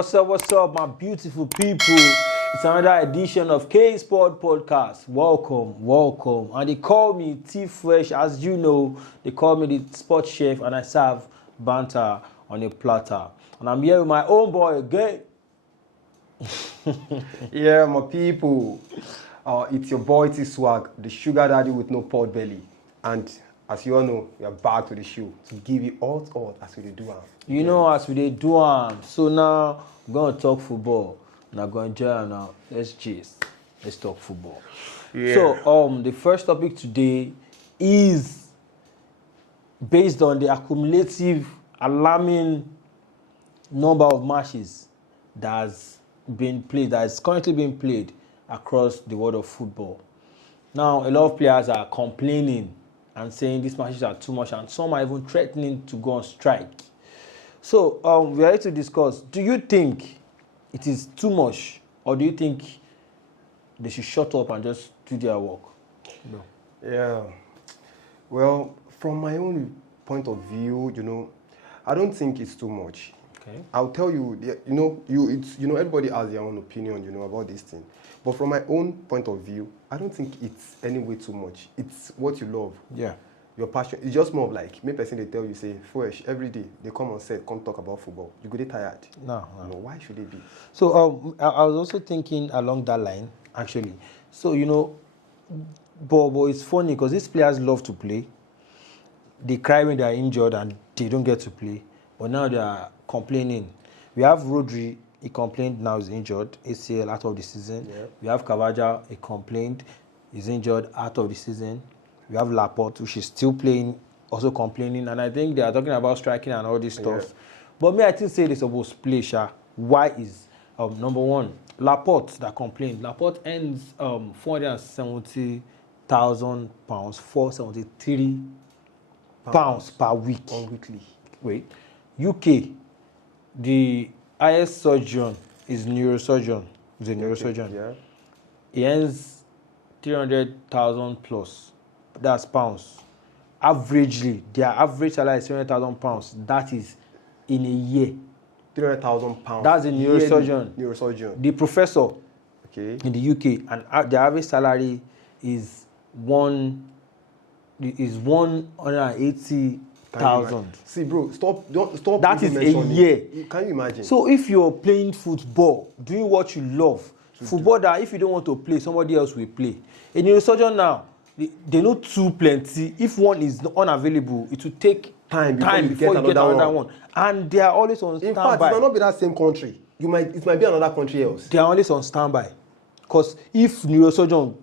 What's up, my beautiful people? It's another edition of K Sport Podcast. Welcome. And they call me T Fresh, as you know. They call me the sports chef, and I serve banter on a platter. And I'm here with my own boy again. Yeah, my people. It's your boy T Swag, the sugar daddy with no pot belly. And as you all know, we are back to the show to give you all as we do. You know, as we do. So now we're going to talk football. Now going to enjoy now. Let's talk football. Yeah. So the first topic today is based on the accumulative, alarming number of matches that is currently being played across the world of football. Now, a lot of players are complaining and saying these matches are too much, and some are even threatening to go on strike. So, we are here to discuss, do you think it is too much, or do you think they should shut up and just do their work? No. Yeah. Well, from my own point of view, I don't think it's too much. Okay. I'll tell you, everybody has their own opinion, about this thing. But from my own point of view, I don't think it's any way too much. It's what you love. Yeah. Your passion. It's just more of like, me person they tell you, say, fresh, every day, they come on set, come talk about football. You go get tired. No. Why should they be? So, I was also thinking along that line, actually. So, but it's funny because these players love to play. They cry when they are injured and they don't get to play. But now they are complaining. We have Rodri, he complained, now he's injured, ACL out of the season. Yeah. We have Cavaja, he complained, he's injured, out of the season. We have Laporte, which is still playing, also complaining. And I think they are talking about striking and all this stuff. Yeah. But I think they supposed to play, Sha. Why is, number one, Laporte that complained. Laporte earns £470,000, £473 per week. Weekly. Wait. UK, the highest surgeon is neurosurgeon. He's a neurosurgeon. Yeah. He earns 300,000 plus. That's pounds. Averagely, their average salary is 300,000 pounds. That is in a year. 300,000 pounds. That's a neurosurgeon. Neurosurgeon. The professor, okay, in the UK, and their average salary is 180,000. See, bro, stop. That is a year. Can you imagine? So if you're playing football, doing what you love, football that if you don't want to play, somebody else will play. A neurosurgeon now, they know too plenty. If one is unavailable, it will take time before you get another one. And they are always on standby. In fact, it might not be that same country. It might be another country else. They are always on standby. Because if neurosurgeon,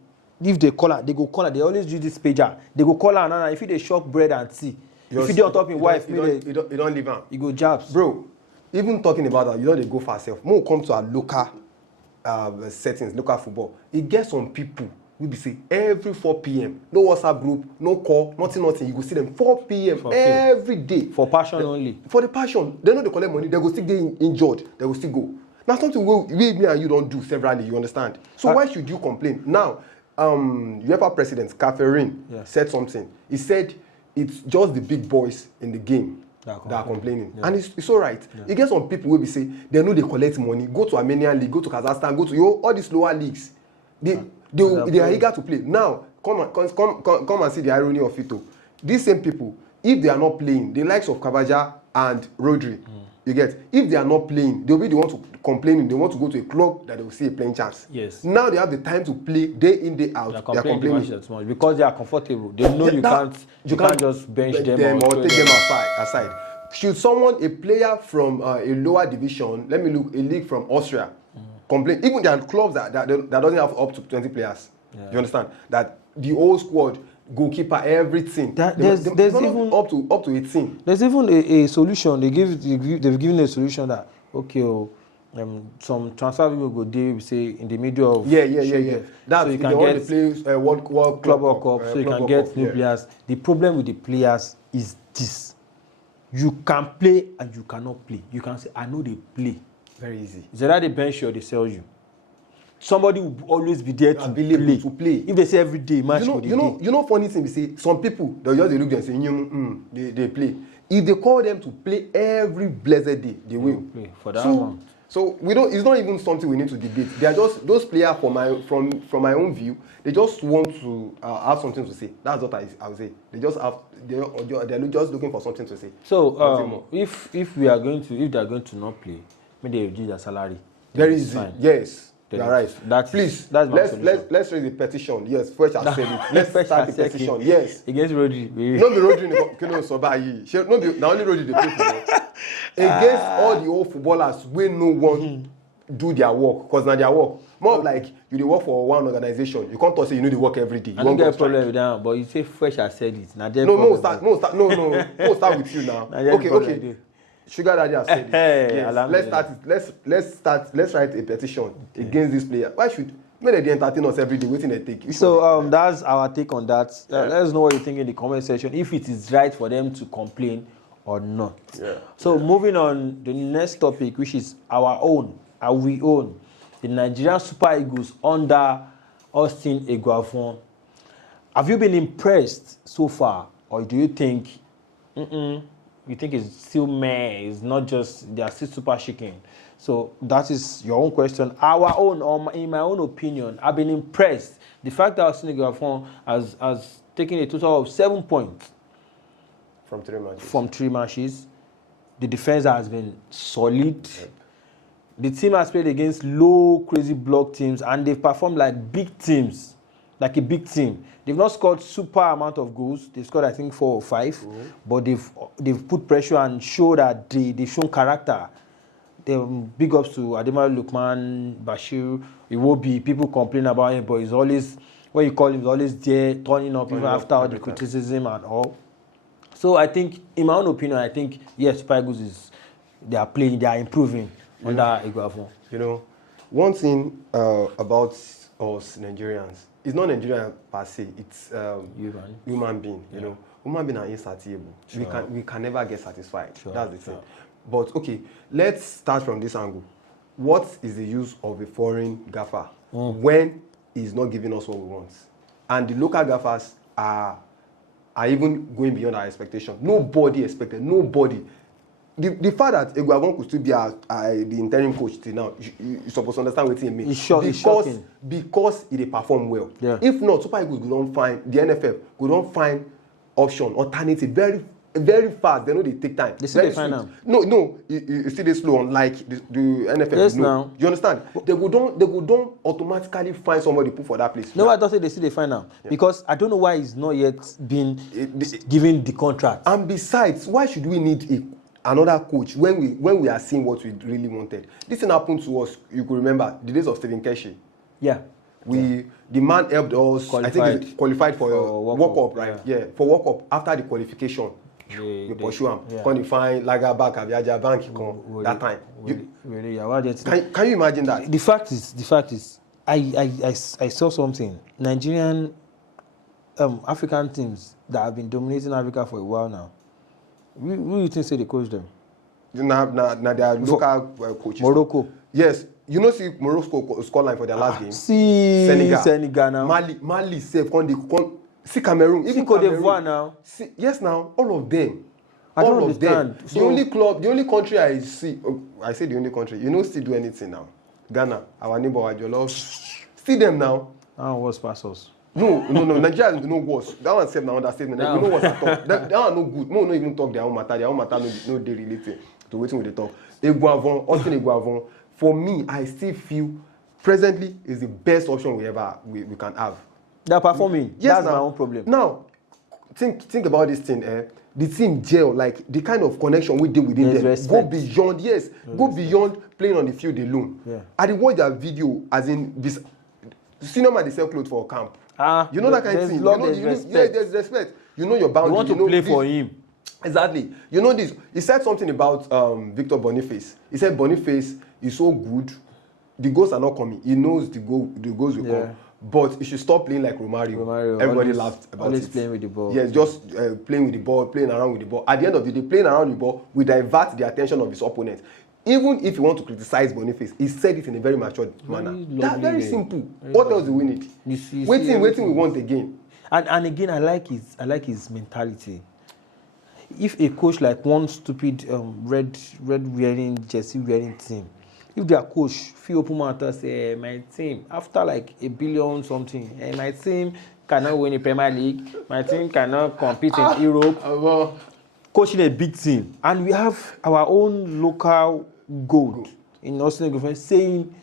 if they call her, they go call her. They always use this pager. They go call her, and if they shop bread and tea, if you don't top in wife, you don't leave her. You go jabs. Bro, even talking about that, they go for herself. More come to our local settings, local football. It gets some people. We be say every 4 p.m. No WhatsApp group, no call, nothing. You go see them 4 p.m. every day. For passion only. For the passion. They know they collect money. They go still get injured. They will still go. Now something we me and you don't do severally. You understand? So why should you complain? Now, UEFA president Catherine said something. He said it's just the big boys in the game that are complaining. Yeah. And it's all right. Yeah. You get some people will be say they know they collect money. Go to Armenian league, go to Kazakhstan, go to all these lower leagues. They are eager to play. Now, come and see the irony of it. These same people, if they are not playing, the likes of Cavaja and Rodri, you get, if they are not playing, they'll be the one to complaining. They want to go to a club that they will see a playing chance. Yes. Now they have the time to play day in, day out. They are complaining because they are comfortable. They know you can't just bench them or take them aside. Should a player from a lower division, let me look, a league from Austria, complain? Even there are clubs that doesn't have up to 20 players. Yeah. You understand? That the whole squad, goalkeeper, everything. There's even up to 18. There's even a solution. They've given a solution that some transfer people go there, say in the middle of That's so you can get the World Club Cup, so you can get new players. The problem with the players is this: you can play and you cannot play. You can say, I know they play. Very easy. It's either they bench you or they sell you. Somebody will always be there to play. If they say every day, match funny thing we say, some people they just look and say, they play. If they call them to play every blessed day, they will play for that month. So we don't. It's not even something we need to debate. They are just those players from my own view. They just want to have something to say. That's what I would say. They just have. They're just looking for something to say. So if they are going to not play, maybe they reduce their salary. Very easy. Fine. Yes. You are right. Let's raise a petition. Yes, Fresh has said it. Let's start a petition. Yes. Against Rodri. No be Rodri no so bad. No be na only Rodri dey play football. Against all the old footballers wey no wan do their work, because na their work. More of like you dey work for one organization. You can't talk say you know dey work every day. I don't get a problem with that, but you say Fresh has said it. No, start with you now. Okay. Sugar Daddy has said it. Yes. Let's write a petition against this player. Why should they entertain us every day waiting they take? So that's our take on that. Let us know what you think in the comment section, if it is right for them to complain or not. So moving on, the next topic, which is our own, the Nigerian Super Eagles under Austin Eguavoen. Have you been impressed so far, or do you think you think it's still meh? It's not just, they are still super chicken? So that is your own question. Our own, or in my own opinion, I've been impressed. The fact that Austin Eguavoen has taken a total of 7 points from 3 matches. The defense has been solid. Yep. The team has played against low, crazy block teams, and they've performed like big teams, like a big team. They've not scored super amount of goals. They've scored, I think, 4 or 5. Mm-hmm. But they've put pressure and show that they've shown character. Big ups to Ademola Lookman, Bashir, Iwobi. People complain about him, but he's always, what you call him, he's always there, turning up even after all the criticism and all. So I think, in my own opinion, I think, yes, Super Eagles they are playing, they are improving under Eguavoen. You know, one thing about us Nigerians, it's not Nigerian per se, it's human being. You know, human beings are insatiable. Sure. We can never get satisfied. Sure. That's the thing. But okay, let's start from this angle. What is the use of a foreign gaffer when he's not giving us what we want? And the local gaffers are even going beyond our expectation. Nobody expected. Nobody. The fact that Eguavoen could still be the interim coach till now, you're supposed to understand what he means. It's shocking. Because he performed well. Yeah. If not, Super Eagles could not find, the NFF could not find option, alternative, very, very fast. They know they take time. They still find out. No, you see they slow, unlike the NFF. Yes, now. You understand? They don't automatically find somebody to put for that place. No, I don't say they still find out. Yeah. Because I don't know why he's not yet been given the contract. And besides, why should we need another coach when we are seeing what we really wanted? This thing happened to us, you could remember, the days of Stephen Keshi. Yeah. The man helped us, I think he qualified for World Cup, right? Yeah, for World Cup. After the qualification, we pursue him. Qualifying, Lagaba, Kaviaja, Bank, that time. Can you imagine that? The fact is, I saw something. Nigerian, African teams that have been dominating Africa for a while now. Who do you think say they coach them? Now they are local coaches. Morocco. Yes. You know, see Morocco scoreline for their last game. See Senegal now. Mali safe. See Cameroon. Even Cote d'Ivoire now. Yes, now all of them. I don't understand. The only country I see. I say the only country. You know, still do anything now. Ghana, our neighbor, our Jollof. See them now. What's past us? No. Nigeria is no worse. That one said now understatement. You know what's at all. That one no good. No even talk their own matter. Their own matter no they related to waiting with the talk. Austin Eguavoen. For me, I still feel presently is the best option we can have. They're performing. Yes, that's my own problem. Now, think about this thing. The team gel, like the kind of connection we do within them. Respect. Go beyond, go beyond playing on the field alone. Yeah. I did watch that video as in this senior man they sell clothes for camp. You know that kind of thing. There's respect. You know your boundary. You want to play for him. Exactly. You know this. He said something about Victor Boniface. He said Boniface is so good. The goals are not coming. He knows the goals will come. But he should stop playing like Romario. Everybody laughed about it. Playing with the ball. Yes, just playing with the ball, playing around with the ball. At the end of the day, playing around with the ball will divert the attention of his opponent. Even if you want to criticize Boniface, he said it in a very mature manner. That's very simple. What else do we need? Waiting, we want again. And again, I like his mentality. If a coach like one stupid red wearing jersey wearing team if their coach feel open mouth and say, my team, after like $1 billion something, my team cannot win the Premier League, my team cannot compete in Europe, coaching a big team, and we have our own local gold in Austin Government saying,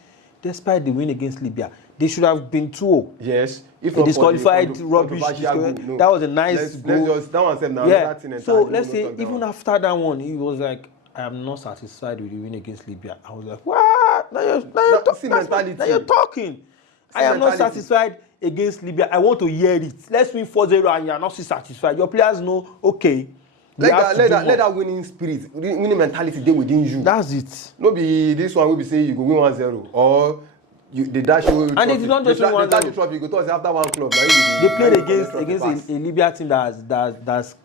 despite the win against Libya, they should have been 2-0. Yes. If they not disqualified rubbish. No. That was a nice goal. That one said now. Yeah. So let's say even after that one, he was like, I am not satisfied with the win against Libya. I was like, what? Now you're talking. I am not satisfied against Libya. I want to hear it. Let's win 4-0 and you're not satisfied. Your players know, okay. Let that winning spirit, winning mentality dey within you. That's it. No be this one will be saying you go win 1-0 or they dash you. And they did not just win 1-0. They dash you trophy. You go talk say after one club. They played against a Libya team that's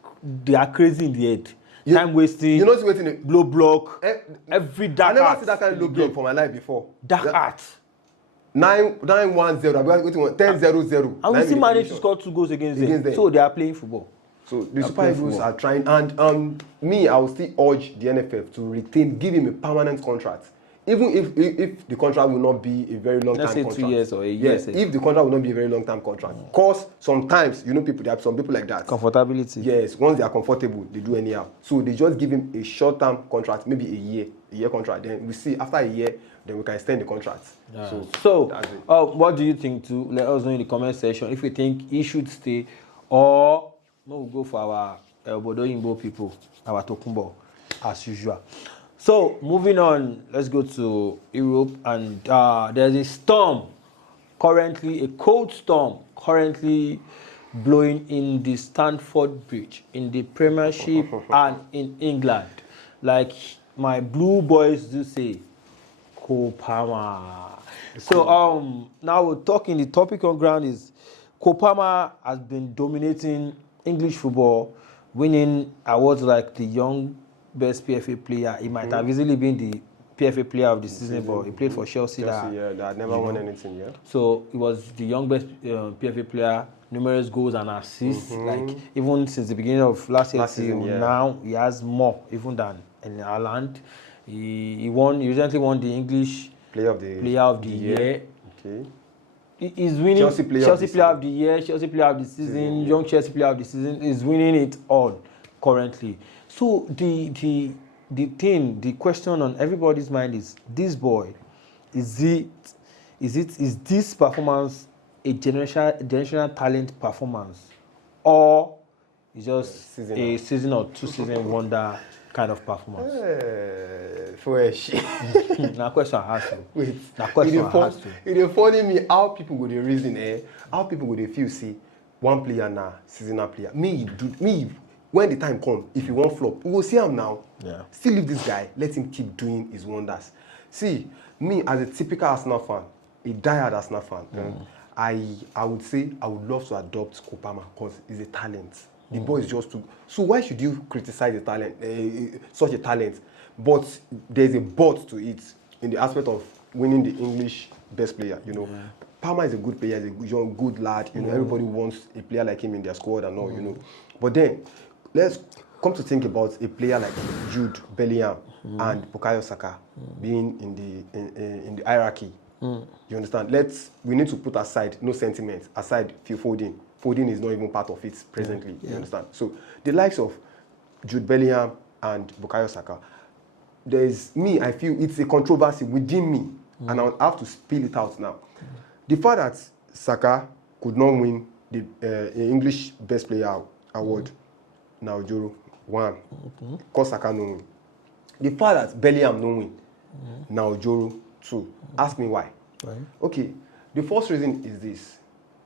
they are crazy in the head. Time wasting. You know what's waiting? Blow block. Every dark I never art. see that kind of low block for my life before. Dark art. 9-1-0. I'm waiting 10-0-0. And we still managed to score 2 goals against them. So they are playing football. So the Super Eagles are trying, and I will still urge the NFF to give him a permanent contract, even if the contract will not be a very long time contract. Let's say 2 years or a year. Yes, if the contract will not be a very long time contract. Because sometimes there are some people like that. Comfortability. Yes, once they are comfortable, they do anyhow. So they just give him a short-term contract, maybe a year contract. Then we see after a year, then we can extend the contract. Yeah. So what do you think? Let us know in the comment section if you think he should stay or. No, we'll go for our Bodo Imbo people, our Tokumbo, as usual. So, moving on, let's go to Europe. And there's a storm currently, a cold storm currently blowing in the Stamford Bridge, in the Premiership and in England. Like my blue boys do say, Kopama. So, now we're talking, the topic on ground is Kopama has been dominating English football, winning awards like the young best PFA player. He might have easily been the PFA player of the season, but he played for Chelsea. That never won anything, yeah. So he was the young best PFA player, numerous goals and assists. Like even since the beginning of last season, now he has more even than in Ireland. He recently won the English Player of the Year. Okay. He's winning Chelsea player of the year, Chelsea player of the season, young Chelsea player of the season. Is winning it all currently. So the question on everybody's mind is this boy, is this performance a generational talent performance, or is just a season or 2 season wonder kind of performance? Fresh. Now question I ask you. Wait. Now question I ask you. It is funny me how people go dey reason, how people go dey feel say one player na seasonal player. Me when the time come, if you want flop, we will see him now. Yeah. Still leave this guy, let him keep doing his wonders. See, me as a typical Arsenal fan, a diehard Arsenal fan, I would say I would love to adopt Kopama because he's a talent. The boy is just too. So why should you criticize a talent, such a talent? But there's a but to it in the aspect of winning the English best player. You know, Palmer is a good player, he's a young, good lad. You know, everybody wants a player like him in their squad and all. You know, but then let's come to think about a player like Jude Bellingham and Bukayo Saka being in the hierarchy. You understand? We need to put aside no sentiment, aside Phil Foden. Foden is not even part of it presently. You understand? So the likes of Jude Bellingham and Bukayo Saka, I feel it's a controversy within me, and I'll have to spill it out now. The fact that Saka could not win the English Best Player award, now Joro won, because Saka no win. The fact that Bellingham no win, now Joro 2. Ask me why. Right. Okay, the first reason is this.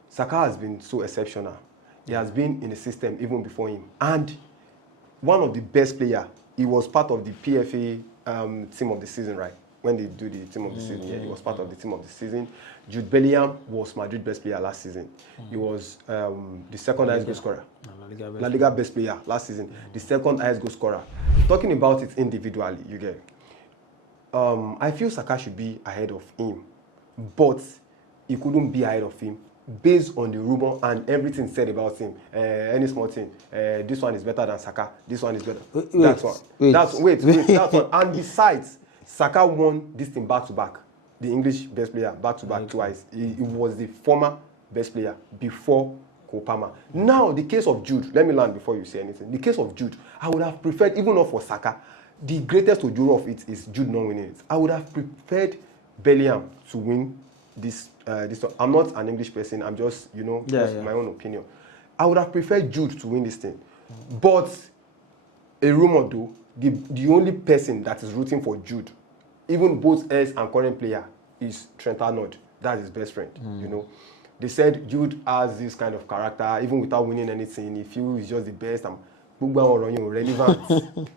Saka has been so exceptional. He has been in the system even before him. And one of the best players, he was part of the PFA team of the season, right? When they do the team of the season, he was part of the team of the season. Jude Bellingham was Madrid best player last season. He was the second highest goal scorer. La Liga best player last season. The second highest goal scorer. Talking about it individually, you get. I feel Saka should be ahead of him. But he couldn't be ahead of him based on the rumor and everything said about him. Any small thing. This one is better than Saka. This one is better. That's one. That's one. And besides, Saka won this thing back to back. The English best player back to back twice. He was the former best player before Cole Palmer. Now, the case of Jude, let me land before you say anything. The case of Jude, I would have preferred, even not for Saka, the greatest ojoro of it is Jude not winning it. I would have preferred Bellingham to win this. I'm not an English person. I'm just, my own opinion. I would have preferred Jude to win this thing. But a rumor though, the only person that is rooting for Jude, even both ex and current player, is Trent Arnold. That's his best friend. They said Jude has this kind of character, even without winning anything. He feels he's just the best. Gbogbo àwọn ọ̀rọ̀ yẹn ò relevant.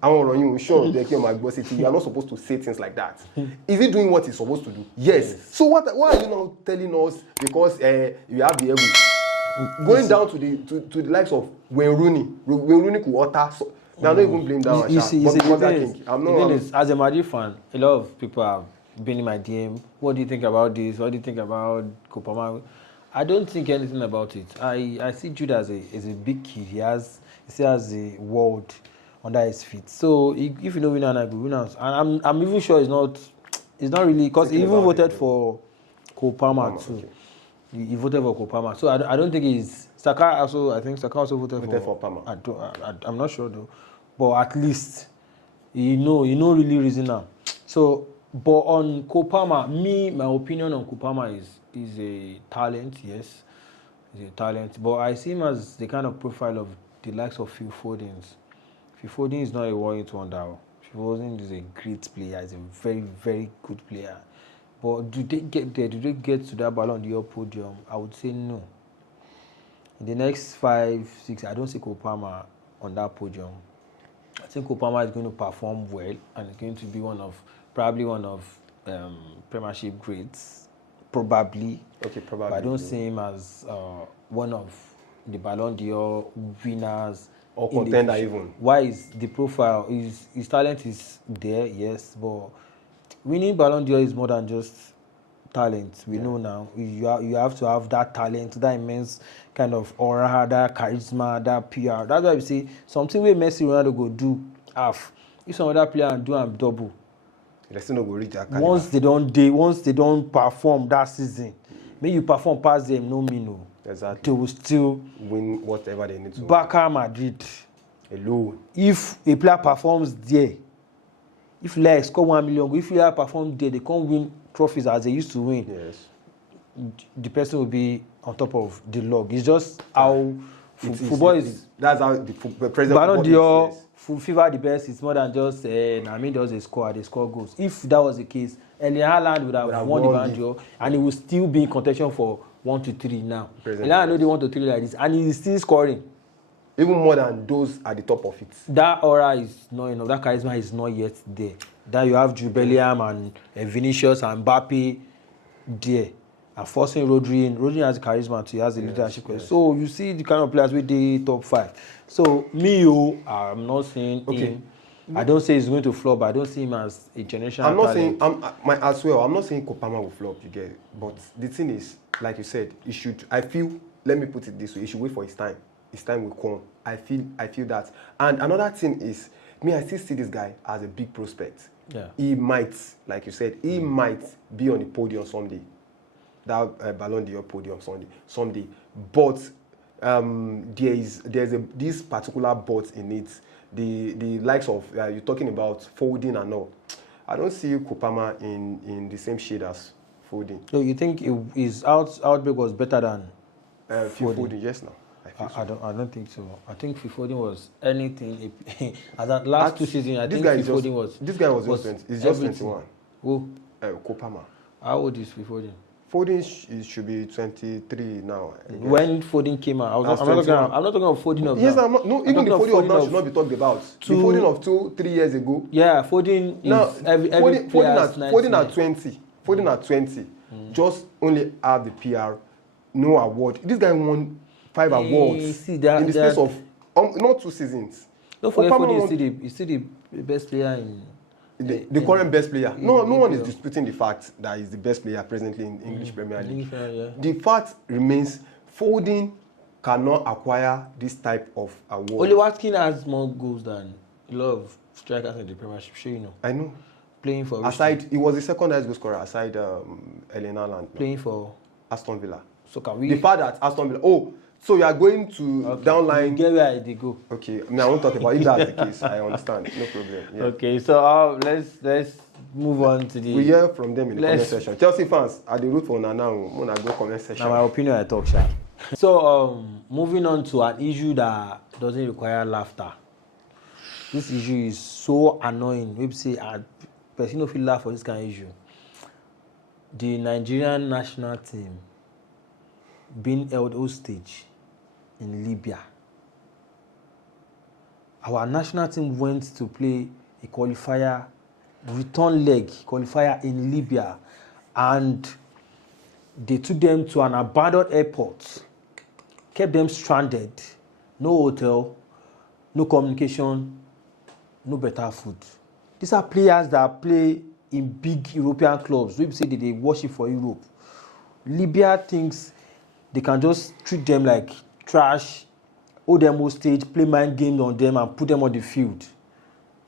Àwọn ọ̀rọ̀ yẹn ò sure they kí ọmọ àgbọ̀ sí ti. You are not supposed to say things like that. Is he doing what he's supposed to do? Yes. So why are you now telling us because you have the ego? Going down to the likes of Wayne Rooney could utter. So, now don't even blame that one. As a Madrid fan, a lot of people have been in my DM. What do you think about this? What do you think about Kopama? I don't think anything about it. I see Jude as a big kid. He still has the world under his feet. So if you know winner, I go winners. And I'm even sure it's not really because he even voted for Kopama too. Okay. He voted for Kopama. So I don't think he's Saka also. I think Saka also voted for Palmer. I'm not sure though, but at least you know really reason now. So, but on Kopama, my opinion on Kopama is a talent. Yes, he's a talent. But I see him as the kind of profile of the likes of Phil Foden. Phil Foden is not a one-hit wonder. Phil Foden is a great player. He's a very, very good player. But do they get there? Do they get to that Ballon d'Or podium? I would say no. In the next 5, 6, I don't see Kopama on that podium. I think Kopama is going to perform well and is going to be probably one of Premiership greats. Probably. Okay, probably. But I don't see him as one of the Ballon d'Or winners. Or contender even. Why is the profile? His talent is there, yes, but winning Ballon d'Or is more than just talent. We know now. You have to have that talent, that immense kind of aura, that charisma, that PR. That's why we say something where Messi Ronaldo go do half. If some other player do and double. Once they don't perform that season, may you perform past them, no me no. Exactly. They will still win whatever they need to. Barca Madrid. Alone. If a player performs there, if like score 1 million, if player perform there, they can't win trophies as they used to win. Yes. The person will be on top of the log. It's just how football is. That's how the president. Ballon d'Or, FIFA the best. It's more than just does a score. They score goals. If that was the case, Erling Haaland would have won the Ballon d'Or, and he will still be in contention for 1 to 3 now. Erling Haaland know they 1 to 3 like this, and he's still scoring. Even more than those at the top of it. That aura is not enough. That charisma is not yet there. That you have Jude Bellingham and Vinicius and Mbappe there. And forcing Rodri in. Rodri has charisma too. He has the leadership. Yes. So you see the kind of players with the top 5. So I'm not saying him. I don't say he's going to flop, but I don't see him as a generational I'm not talent. saying as well. I'm not saying Kopama will flop. You get it. But the thing is, like you said, he should. I feel. Let me put it this way: he should wait for his time. His time will come. I feel that. And another thing is, I still see this guy as a big prospect. Yeah. He might, like you said, might be on the podium someday. That Ballon d'Or podium someday. But there's this particular but in it. The likes of you're talking about Foden and all. I don't see Kopama in the same shade as Foden. So you think his outbreak was better than Foden? Yes, now. I don't think so. I think Foden was anything. As that last 2 seasons, I think Foden was. This guy was just 21. Who? Kopama. How old is Foden? Foden should be 23 now. When Foden came out, I'm not talking about Foden of yes, now. Even the Foden of now should not be talked about. The Foden of 2-3 years ago. Yeah, Foden is Foden at 20. Just only have the PR, no award. This guy won 5 awards in the space of not 2 seasons. Don't forget Foden is still the best player in the current best player. No one is disputing the fact that he's the best player presently in English Premier League. The fact remains, Foden cannot acquire this type of award. Oli Watkins has more goals than a lot of strikers in the Premiership. Sure, you know. I know. Playing for aside, he was the second highest goal scorer aside Erling Haaland. Playing for Aston Villa. So can we? The fact that Aston Villa. Oh, so you are going to downline. You get where they go. Okay, I mean, I won't talk about it. If that's the case, I understand. No problem. Yeah. Okay, so let's move on to the. We hear from them in the comment section. Chelsea fans, are they root for Nana? When I go comment section. Now my opinion, I talk sharp. So moving on to an issue that doesn't require laughter. This issue is so annoying. We say person no feel laugh for this kind of issue. The Nigerian national team being held hostage in Libya. Our national team went to play a return leg qualifier in Libya, and they took them to an abandoned airport, kept them stranded, no hotel, no communication, no better food. These are players that play in big European clubs. We say that they worship for Europe. Libya thinks they can just treat them like trash, hold them hostage, play mind games on them, and put them on the field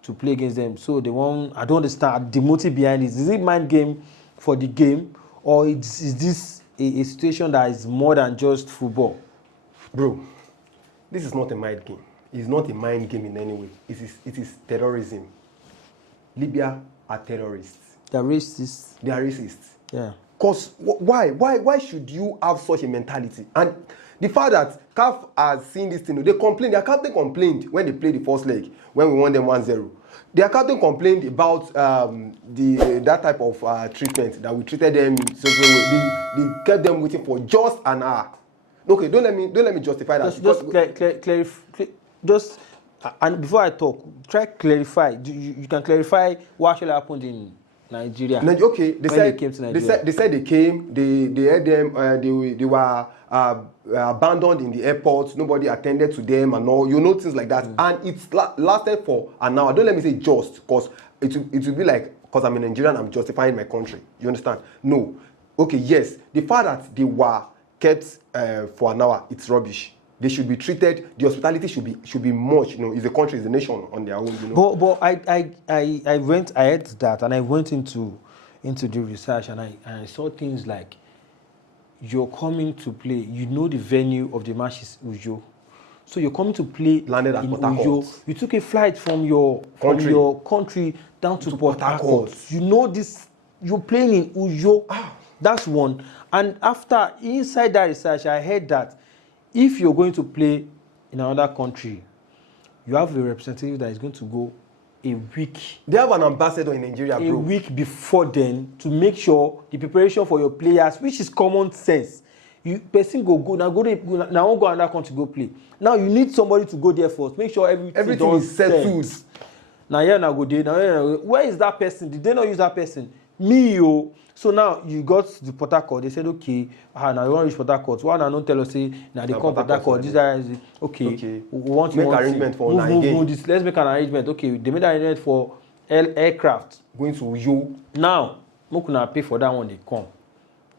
to play against them. So they want, I don't understand the motive behind it. Is it mind game for the game, or is this a situation that is more than just football? Bro, this is not a mind game. It's not a mind game in any way. It is terrorism. Libya are terrorists. They are racists. They are racists. Yeah. Because why should you have such a mentality? And the fact that CAF has seen this thing, they complained. Their captain complained when they played the first leg, when we won them 1-0. Their captain complained about that type of treatment, that we treated them so they kept them waiting for just an hour. Okay, don't let me justify that. Just and before I talk, try clarify. You can clarify what actually happened in Nigeria. Okay, they came to Nigeria. They said they came. They had them. They were abandoned in the airport. Nobody attended to them and all. Things like that. And it lasted for an hour. Don't let me say just, because it will be like, because I'm a Nigerian, I'm justifying my country. You understand? No. Okay, yes. The fact that they were kept for an hour, it's rubbish. They should be treated. The hospitality should be much. It's a country, it's a nation on their own. But I heard that, and I went into the research, and I saw things like, you're coming to play. The venue of the match is Uyo, so you're coming to play. Landed at Port Harcourt. Uyo. You took a flight from your country down to Port Harcourt. This. You're playing in Uyo. That's one. And after inside that research, I heard that if you're going to play in another country, you have a representative that is going to go a week. They have an ambassador in Nigeria, bro. A week before then, to make sure the preparation for your players, which is common sense. Person go another country go play. Now you need somebody to go there first. Make sure everything is settled. Now go there. Where is that person? Did they not use that person? Me. So now you got to Port Harcourt. They said, okay, now you want to reach Port Harcourt. Why don't tell us, say, now they come Port Harcourt. This guy is okay. We want to make arrangement for move this. Let's make an arrangement. Okay, they made an arrangement for aircraft going to Uyo. Now, we can pay for that when they come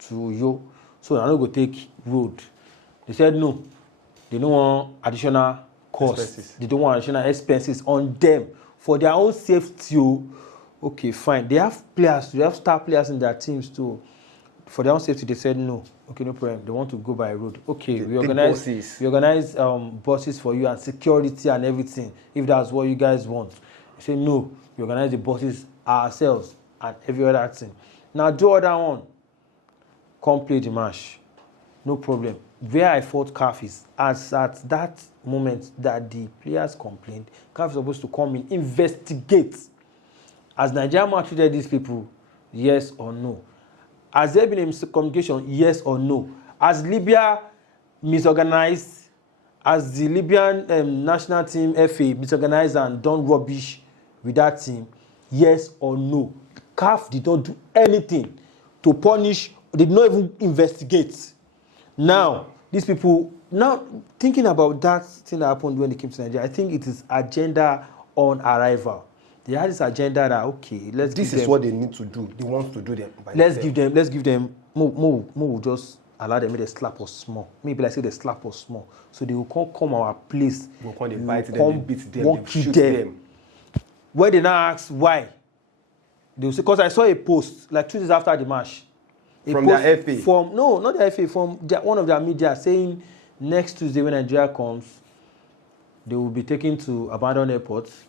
to Uyo. So now go take road. They said no. They don't want additional costs. Expenses. They don't want additional expenses on them for their own safety. Okay, fine. They have players. They have star players in their teams too. For their own safety, they said no. Okay, no problem. They want to go by road. Okay, we organize buses for you and security and everything. If that's what you guys want, they say no. We organize the buses ourselves and every other thing. Now do other one. Come play the match. No problem. Where I fought CAF is as at that moment that the players complained, CAF is supposed to come in, investigate. Has Nigeria treated these people? Yes or no? Has there been a miscommunication? Yes or no? Has Libya misorganized? Has the Libyan national team FA misorganized and done rubbish with that team? Yes or no? CAF did not do anything to punish, did not even investigate. Now, these people, now thinking about that thing that happened when they came to Nigeria, I think it is agenda on arrival. They had this agenda that, okay, let's this is what they need to do. They want to do them. Let's give them more just allow them, maybe they slap us small. Maybe like say they slap us small. So they will come our place. We'll come, they bite them, they beat them, they shoot them. When they now ask why, They will say, because I saw a post like 2 days after the match. From their FA? No, not the FA, from one of their media saying next Tuesday when Nigeria comes, they will be taken to abandoned airports.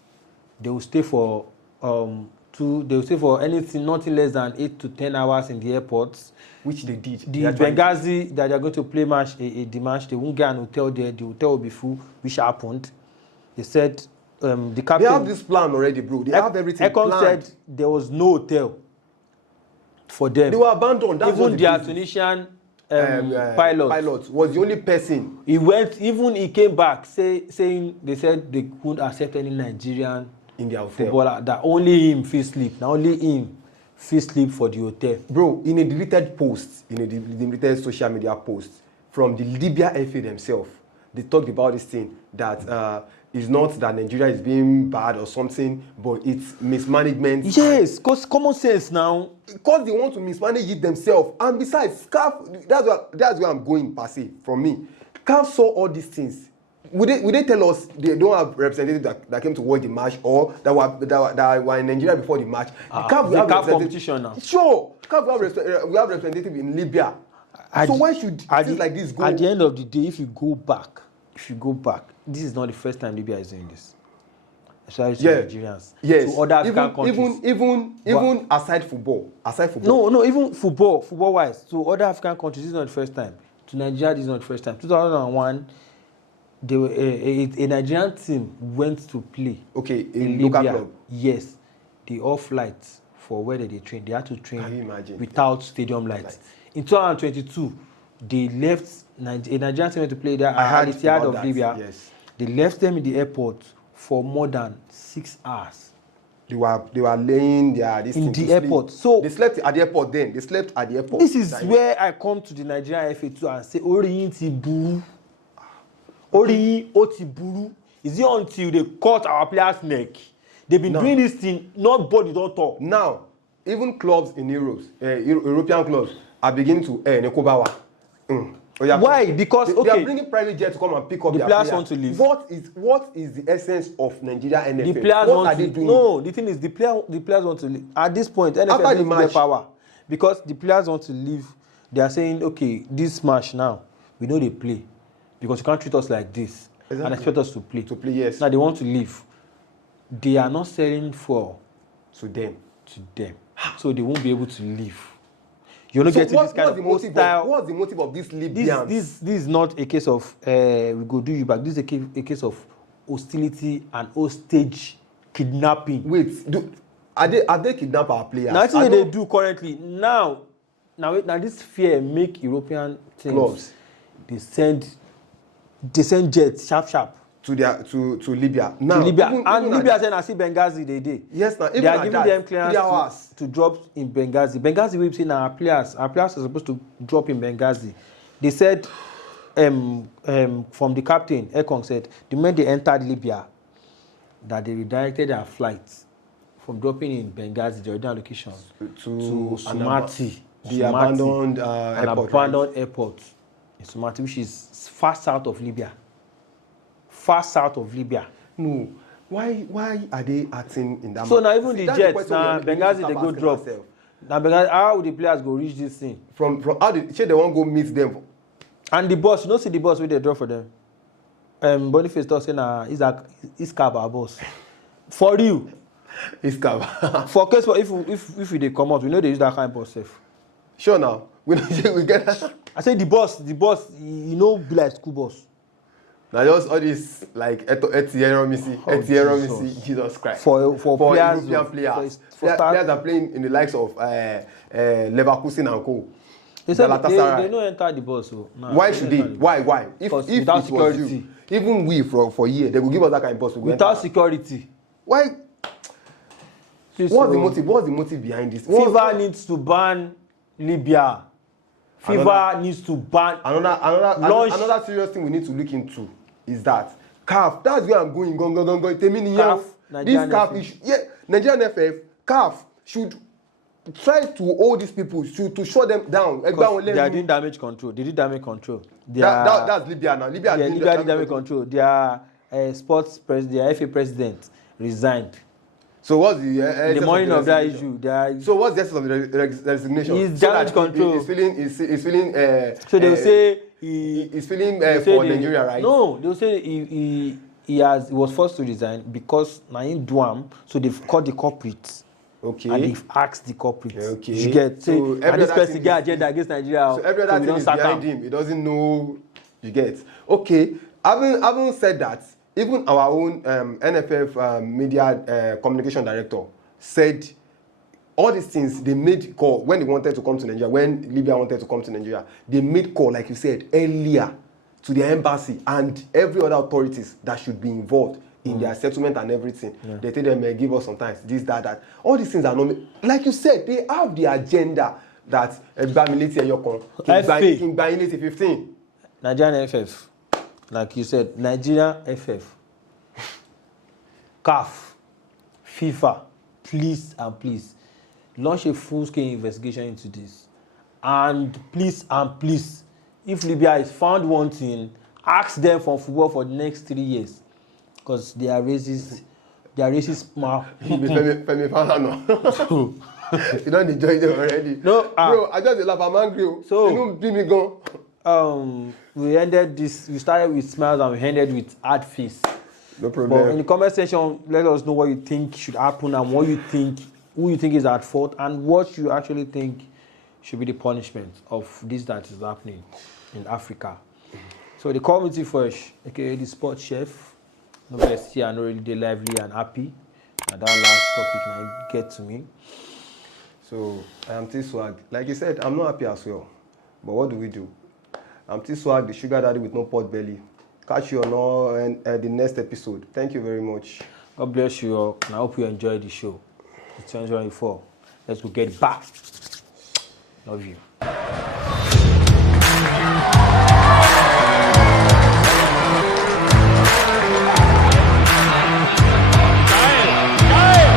They will stay for anything, nothing less than 8 to 10 hours in the airports. Which they did. The Benghazi that they are going to play the match, they won't get an hotel there. The hotel will be full, which happened. They said the captain... They have this plan already, bro. They have everything planned. said there was no hotel for them. They were abandoned. That's even their Tunisian pilot was the only person. He came back saying they said they couldn't accept any Nigerian in their hotel. Footballer, that only him fit sleep. Now only him fit sleep for the hotel. Bro, in a deleted post, in a deleted social media post from the Libya FA themselves, they talked about this thing that it's not that Nigeria is being bad or something, but it's mismanagement. Yes, because common sense now. Because they want to mismanage it themselves. And besides, CAF, that's where I'm going per se, from me. CAF saw all these things. Would they tell us they don't have representatives that came to watch the match or that were in Nigeria before the match? The CAF competition now. Sure. CAF we have representative in Libya. So why should things like this go? At the end of the day, if you go back, this is not the first time Libya is doing this. Especially to Nigerians. Yes. To other African countries. Even aside football. No, even football-wise. To other African countries, this is not the first time. To Nigeria, this is not the first time. 2001, a Nigerian team went to play. Okay, in Libya. local club. Yes. The off lights for where they train. They had to train Can you imagine? without stadium lights. In 2022, they left a Nigerian team to play there at the Etihad of Libya. Yes. They left them in the airport for more than 6 hours. They were laying their in the airport. So they slept at the airport then. They slept at the airport. This is where I come to the Nigerian FA too and say, Oriyin ti buru. Oriyin o ti buru. Is it until they cut our players' neck? They've been doing this thing, nobody don't talk. Now, even clubs in European clubs are beginning to Nekobawa. Why? Because they are bringing private jets to come and pick up the their players. Want to leave. What is the essence of Nigeria NFF? The players what are they doing? No, the thing is the players want to leave. At this point, NFF doesn't have power because the players want to leave. They are saying, okay, this match now we know they play because you can't treat us like this and expect us to play. To play, yes. Now they want to leave. They are not selling for to them, so they won't be able to leave. You're not getting this kind of hostile. What's the motive of this Libyans? This is not a case of we go do you back. This is a case of hostility and hostage kidnapping. Wait, are they kidnap our players? Now, that's what they do currently. Now this fear make European teams. Clubs. They send jets sharp to Libya. Now, to Libya. And Libya said, I see Benghazi they did. Yes, now they are giving them clearance to drop in Benghazi. Benghazi will say now our players are supposed to drop in Benghazi. They said from the captain, Ekong said, the moment they entered Libya, that they redirected their flights from dropping in Benghazi, the original location, to Sumati. The abandoned airport in Sumati, which is far south of Libya. Far south of Libya. No. Why are they acting in that So now even the jets, Benghazi they go drop. Now Benghazi, how would the players go reach this thing? From how they won't go meet them? And the boss, you don't see the boss where they drop for them. Boniface talk say na is cab our boss. For you. It's cab. For case for if we they come out, we know they use that kind of boss safe. Sure now. We get that. I say the boss, you know be like school boss. Now just all this like Etienne Missy, Jesus Christ. For players, European players. Players are playing in the likes of Leverkusen and co. They said they don't enter the bus. So why should they? Why? If without security, even we for a year, they will give us that kind of bus. Without security. Why? What's the motive? What's the motive behind this? FIFA needs to ban Libya. FIFA needs to ban. Another serious thing we need to look into is that CAF. That's where I'm going. CAF. This CAF issue. Yeah, Nigerian FF. CAF should try to hold these people to shut them down. They are doing damage control. They did damage control. That's Libya now. Libya did damage control. Their sports president, their FA president resigned. So what's the In the morning of that issue, so what's the essence of the resignation? He's so damage control. He's feeling. So they'll say he's feeling for Nigeria, right? No, they'll say he was forced to resign because Naim Duam. So they've caught the culprits. Okay. And they've asked the culprits. Okay. You get so and this person get agenda against Nigeria. So every other thing is behind him. He doesn't know. You get. Okay. Having said that, even our own NFF media communication director said all these things they made call when they wanted to come to Nigeria, when Libya wanted to come to Nigeria, they made call, like you said, earlier to the embassy and every other authorities that should be involved in their settlement and everything. Yeah. They tell them, give us sometimes this, that. All these things are not, like you said, they have the agenda that military King 15. Nigerian FF, like you said, Nigerian FF, CAF, FIFA, please and please launch a full-scale investigation into this. And please, if Libya is found wanting, ask them for football for the next 3 years. Because they are racist. They are racist. Femi Falana. You don't enjoy them already. No, bro, I just laugh. I'm angry. So you don't be me gone. We ended this. We started with smiles and we ended with hard face. No problem. But in the comment section, let us know what you think should happen and what you think, who you think is at fault, and what you actually think should be the punishment of this that is happening in Africa. So the committee first, aka the sports chef. No bless here, not really lively and happy. And that last topic now get to me. So I am T-Swag. Like you said, I'm not happy as well. But what do? I'm T-Swag, the sugar daddy with no pot belly. Catch you on the next episode. Thank you very much. God bless you all. And I hope you enjoyed the show. It's 2024. Let's go get it back. Love you.